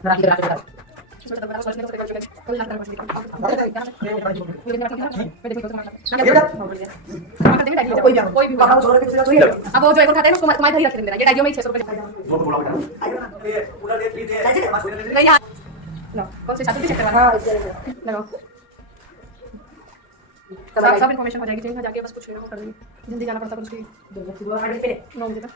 अब वो जो एक खाता है उसको तुम्हारे घर ही रख देना, ये डाइयो में 600 रुपए नहीं यार। लो कौन से शादी चेक करवा। हां लगाओ सब इन्फॉर्मेशन हो जाएगी। जहाँ जाके बस कुछ लेना कर लेंगे, जल्दी जाना पड़ता है उसकी 9 बजे तक।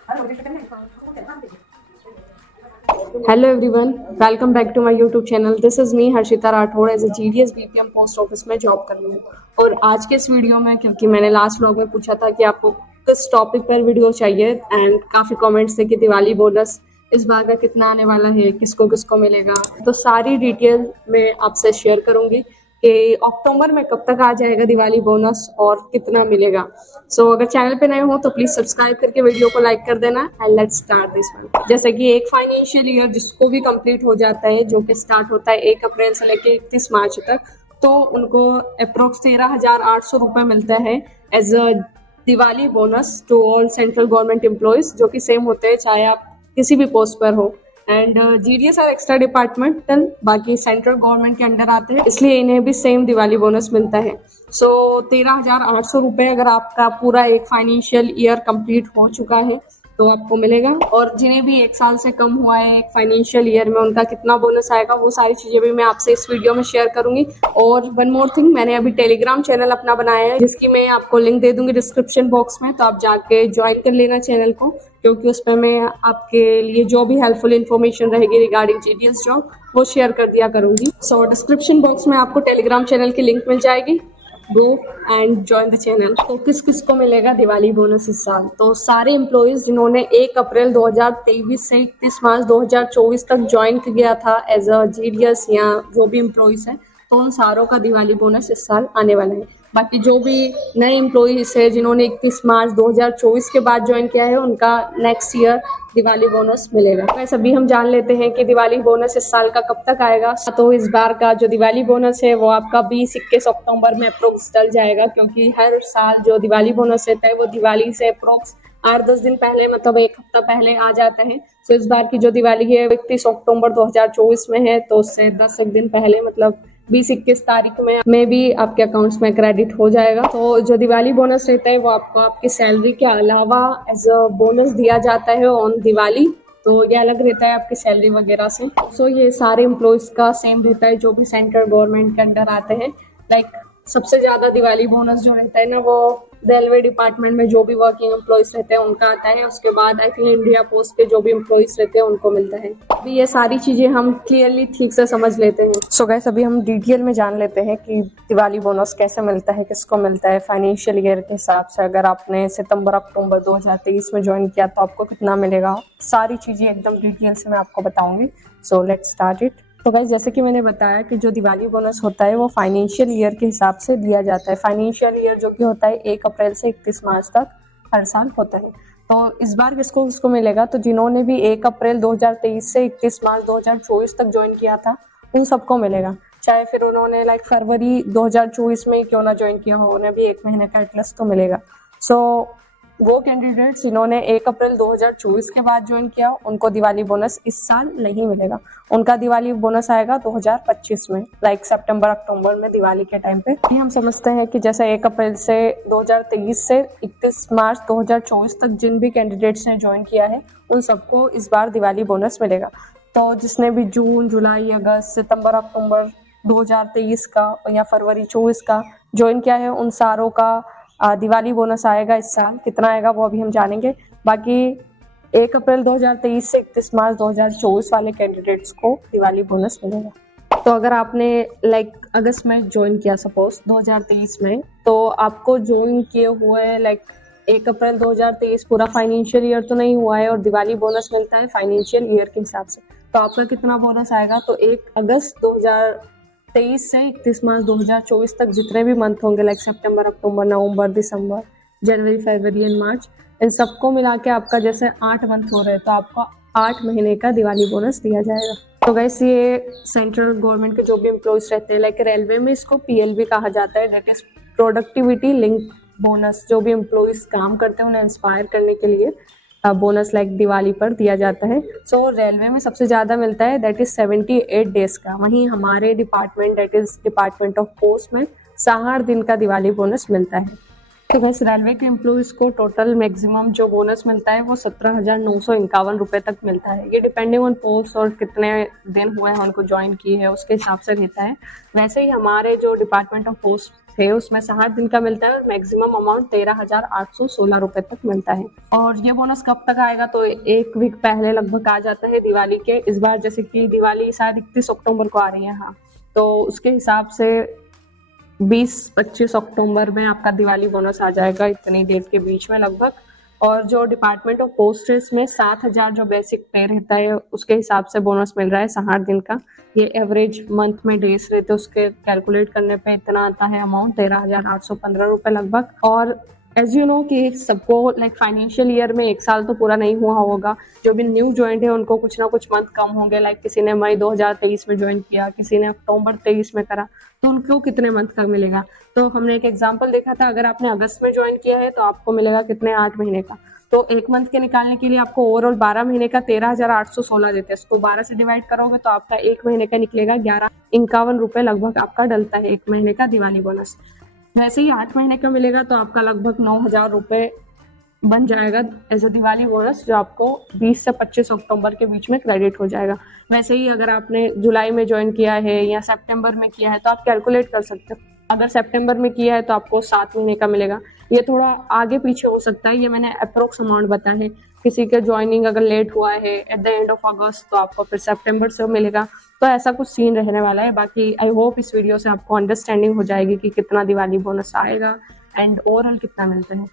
Hello everyone, welcome back to my YouTube channel. This is me Harshita Rathore as a GDS BPM post office में जॉब कर रही हूँ। और आज के इस वीडियो में, क्योंकि मैंने लास्ट व्लॉग में पूछा था कि आपको किस टॉपिक पर वीडियो चाहिए एंड काफ़ी कमेंट्स थे कि दिवाली बोनस इस बार का कितना आने वाला है, किसको किसको मिलेगा, तो सारी डिटेल मैं आपसे शेयर करूँगी कि अक्टूबर में कब तक आ जाएगा दिवाली बोनस और कितना मिलेगा। सो अगर चैनल पे नए हो तो प्लीज सब्सक्राइब करके वीडियो को लाइक कर देना and let's start this one. जैसे कि एक फाइनेंशियल ईयर जिसको भी कंप्लीट हो जाता है, जो कि स्टार्ट होता है 1 अप्रैल से लेके 31 मार्च तक, तो उनको अप्रोक्स 13,800 रुपये मिलता है as a Diwali bonus to all central government employees, जो कि सेम होते हैं चाहे आप किसी भी पोस्ट पर हो। And GDS are extra departmental, बाकी सेंट्रल गवर्नमेंट के अंडर आते हैं, इसलिए इन्हें भी सेम दिवाली बोनस मिलता है। सो 13,800 रुपये अगर आपका पूरा एक फाइनेंशियल ईयर कंप्लीट हो चुका है तो आपको मिलेगा। और जिन्हें भी 1 साल से कम हुआ है एक फाइनेंशियल ईयर में, उनका कितना बोनस आएगा वो सारी चीजें भी मैं आपसे इस वीडियो में शेयर करूंगी। और वन मोर थिंग, मैंने अभी टेलीग्राम चैनल अपना बनाया है जिसकी मैं आपको लिंक दे दूंगी डिस्क्रिप्शन बॉक्स में, तो आप जाके ज्वाइन कर लेना चैनल को, क्योंकि उसमें मैं आपके लिए जो भी हेल्पफुल इन्फॉर्मेशन रहेगी रिगार्डिंग GDS जॉब वो शेयर कर दिया करूंगी। सो डिस्क्रिप्शन बॉक्स में आपको टेलीग्राम चैनल की लिंक मिल जाएगी, go and join the channel. तो किस किस को मिलेगा दिवाली बोनस इस साल? तो सारे एम्प्लॉयज जिन्होंने 1 अप्रैल 2023 से 31 मार्च 2024 तक ज्वाइन किया था एज अ GDS या जो भी एम्प्लॉयज है, तो उन सारों का दिवाली बोनस इस साल आने वाला है। बाकी जो भी नए एम्प्लॉयज है जिन्होंने 31 मार्च 2024 के बाद ज्वाइन किया है, उनका नेक्स्ट ईयर दिवाली बोनस मिलेगा। वैसे अभी हम जान लेते हैं कि दिवाली बोनस इस साल का कब तक आएगा। तो इस बार का जो दिवाली बोनस है वो आपका 20-21 अक्टूबर में अप्रोक्स चल जाएगा, क्योंकि हर साल जो दिवाली बोनस रहता है वो दिवाली से अप्रोक्स 8-10 दिन पहले, मतलब 1 हफ्ता पहले आ जाता है। तो इस बार की जो दिवाली है 31 अक्टूबर 2024 में है, तो उससे 10 दिन पहले मतलब 20-21 तारीख में भी आपके अकाउंट्स में क्रेडिट हो जाएगा। तो जो दिवाली बोनस रहता है वो आपको आपकी सैलरी के अलावा एज अ बोनस दिया जाता है ऑन दिवाली, तो ये अलग रहता है आपकी सैलरी वगैरह से। सो ये सारे एम्प्लॉयज का सेम रहता है जो भी सेंट्रल गवर्नमेंट के अंडर आते हैं। लाइक सबसे ज्यादा दिवाली बोनस जो रहता है ना, वो रेलवे डिपार्टमेंट में जो भी वर्किंग एम्प्लॉयज रहते हैं उनका आता है। उसके बाद आई थिंक इंडिया पोस्ट के जो भी एम्प्लॉयज रहते हैं उनको मिलता है। अभी ये सारी चीजें हम क्लियरली ठीक से समझ लेते हैं। सो गाइस, अभी हम डिटेल में जान लेते हैं कि दिवाली बोनस कैसे मिलता है, किसको मिलता है फाइनेंशियल ईयर के हिसाब से। अगर आपने सितंबर अक्टूबर 2023 में ज्वाइन किया तो आपको कितना मिलेगा, सारी चीजें एकदम डिटेल से मैं आपको बताऊंगी। So let's start it. तो गाइस, जैसे कि मैंने बताया कि जो दिवाली बोनस होता है वो फाइनेंशियल ईयर के हिसाब से दिया जाता है। फाइनेंशियल ईयर जो कि होता है 1 अप्रैल से 31 मार्च तक हर साल होता है। तो इस बार किसको किसको मिलेगा, तो जिन्होंने भी 1 अप्रैल 2023 से 31 मार्च 2024 तक ज्वाइन किया था उन सबको मिलेगा। चाहे फिर उन्होंने लाइक फरवरी 2024 में क्यों ना ज्वाइन किया हो, उन्हें भी 1 महीने का एटलीस्ट तो मिलेगा। सो वो कैंडिडेट्स जिन्होंने 1 अप्रैल 2024 के बाद ज्वाइन किया उनको दिवाली बोनस इस साल नहीं मिलेगा। उनका दिवाली बोनस आएगा 2025 में, लाइक सितंबर अक्टूबर में दिवाली के टाइम पे। हम समझते हैं कि जैसे 1 अप्रैल से 2023 से 31 मार्च 2024 तक जिन भी कैंडिडेट्स ने ज्वाइन किया है उन सबको इस बार दिवाली बोनस मिलेगा। तो जिसने भी जून, जुलाई, अगस्त, सितंबर, अक्टूबर 2023 का या फरवरी 24 का ज्वाइन किया है उन सारों का दिवाली बोनस आएगा इस साल। कितना आएगा वो अभी हम जानेंगे। बाकी 1 अप्रैल 2023 से 31 मार्च 2024 वाले कैंडिडेट्स को दिवाली बोनस मिलेगा। तो अगर आपने लाइक अगस्त में ज्वाइन किया सपोज 2023 में, तो आपको ज्वाइन किए हुए लाइक 1 अप्रैल 2023 पूरा फाइनेंशियल ईयर तो नहीं हुआ है और दिवाली बोनस मिलता है फाइनेंशियल ईयर के हिसाब से। तो आपका कितना बोनस आएगा, तो 1 अगस्त 2023 से 31 मार्च 2024 तक जितने भी मंथ होंगे like September, October, November, December, January, February and मार्च, इन सबको मिला के आपका जैसे 8 मंथ हो रहे हैं तो आपको 8 महीने का दिवाली बोनस दिया जाएगा। तो गाइस, ये सेंट्रल गवर्नमेंट के जो भी एम्प्लॉयज रहते हैं, लाइक रेलवे में इसको PLB कहा जाता है, that is productivity link bonus. जो भी एम्प्लॉयज काम करते हैं उन्हें इंस्पायर करने के लिए बोनस लाइक दिवाली पर दिया जाता है। सो रेलवे में सबसे ज़्यादा मिलता है, दैट इज़ 78 डेज का। वहीं हमारे department, that is department of post में 60 दिन का दिवाली बोनस मिलता है। तो बस रेलवे के एम्प्लॉइज़ को टोटल मैक्सिमम जो बोनस मिलता है वो 17,951 रुपये तक मिलता है। ये डिपेंडिंग ऑन पोस्ट और कितने दिन हुए हैं उनको ज्वाइन किए हैं उसके हिसाब से रहता है। वैसे ही हमारे जो डिपार्टमेंट ऑफ पोस्ट थे उसमें 60 दिन का मिलता है और मैक्सिमम अमाउंट 13,816 रुपये तक मिलता है। और ये बोनस कब तक आएगा, तो 1 वीक पहले लगभग आ जाता है दिवाली के। इस बार जैसे कि दिवाली शायद 31 अक्टूबर को आ रही है, हाँ, तो उसके हिसाब से 20-25 अक्टूबर में आपका दिवाली बोनस आ जाएगा, इतनी डेट के बीच में लगभग। और जो डिपार्टमेंट ऑफ पोस्ट्स में 7,000 जो बेसिक पे रहता है उसके हिसाब से बोनस मिल रहा है 60 दिन का। ये एवरेज मंथ में डेज रहते हैं उसके कैलकुलेट करने पे इतना आता है अमाउंट 13,815 रुपये लगभग। और एज यू नो कि सबको लाइक फाइनेंशियल ईयर में 1 साल तो पूरा नहीं हुआ होगा। जो भी न्यू ज्वाइंट है उनको कुछ ना कुछ मंथ कम होंगे, लाइक किसी ने मई 2023 में ज्वाइन किया, किसी ने अक्टूबर 23 में करा, तो उनको कितने मंथ का मिलेगा। तो हमने एक एग्जांपल देखा था, अगर आपने अगस्त में ज्वाइन किया है तो आपको मिलेगा कितने, 8 महीने का। तो 1 मंथ के निकालने के लिए आपको ओवरऑल 12 महीने का 13,816 देते हैं। इसको 12 से डिवाइड करोगे तो आपका 1 महीने का निकलेगा 1151 रुपये लगभग आपका डलता है 1 महीने का दिवाली बोनस। वैसे ही 8 महीने का मिलेगा तो आपका लगभग 9,000 रुपये बन जाएगा एज अ दिवाली बोनस, जो आपको 20 से 25 अक्टूबर के बीच में क्रेडिट हो जाएगा। वैसे ही अगर आपने जुलाई में ज्वाइन किया है या सितंबर में किया है तो आप कैलकुलेट कर सकते हो। अगर सितंबर में किया है तो आपको 7 महीने का मिलेगा। ये थोड़ा आगे पीछे हो सकता है, ये मैंने अप्रोक्स अमाउंट बताया है। किसी का ज्वाइनिंग अगर लेट हुआ है एट द एंड ऑफ अगस्त तो आपको फिर सितंबर से मिलेगा। तो ऐसा कुछ सीन रहने वाला है। बाकी आई होप इस वीडियो से आपको अंडरस्टैंडिंग हो जाएगी कि कितना दिवाली बोनस आएगा एंड ओवरऑल कितना मिलता है।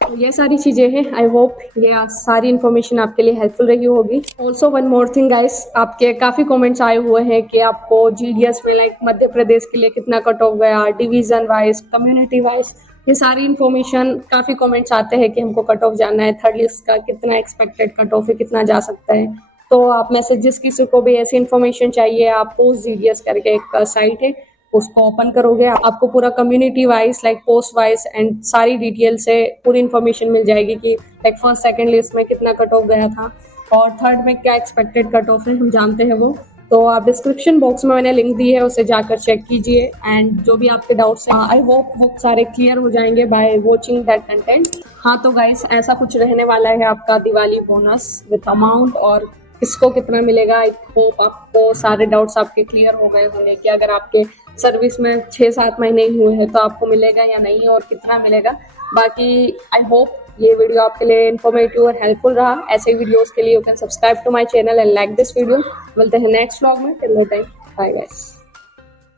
तो ये सारी चीज़ें हैं। आई होप ये सारी इन्फॉर्मेशन आपके लिए हेल्पफुल रही होगी। Also one more thing guys, आपके काफ़ी कमेंट्स आए हुए हैं कि आपको जीडीएस में लाइक मध्य प्रदेश के लिए कितना कट ऑफ गया, डिवीजन वाइज, कम्युनिटी वाइज, ये सारी इन्फॉर्मेशन काफ़ी कमेंट्स आते हैं कि हमको कट ऑफ जानना है, थर्ड लिस्ट का कितना एक्सपेक्टेड कट ऑफ है, कितना जा सकता है। तो आप मैसेजेस किसी को भी ऐसी इन्फॉर्मेशन चाहिए, आप पोस्ट जीडीएस करके एक साइट है उसको ओपन करोगे, आपको पूरा community wise like post wise and सारी डिटेल से पूरी इन्फॉर्मेशन मिल जाएगी कि लाइक फर्स्ट सेकंड लिस्ट में कितना कट ऑफ गया था और थर्ड में क्या एक्सपेक्टेड कट ऑफ है, हम जानते हैं वो। तो आप डिस्क्रिप्शन बॉक्स में मैंने लिंक दी है, उसे जाकर चेक कीजिए एंड जो भी आपके डाउट्स हैं आई होप वो सारे क्लियर हो जाएंगे बाय वॉचिंग दैट कंटेंट। हाँ तो गाइस ऐसा कुछ रहने वाला है आपका दिवाली बोनस विद अमाउंट और किसको कितना मिलेगा। आई होप आपको सारे डाउट्स आपके क्लियर हो गए होंगे कि अगर आपके सर्विस में 6-7 महीने ही हुए हैं तो आपको मिलेगा या नहीं और कितना मिलेगा। बाकी आई होप ये वीडियो आपके लिए इन्फॉर्मेटिव और हेल्पफुल रहा। ऐसे वीडियोस के लिए you can subscribe to my channel and like this video. मिलते हैं नेक्स्ट व्लॉग में, till that time bye guys.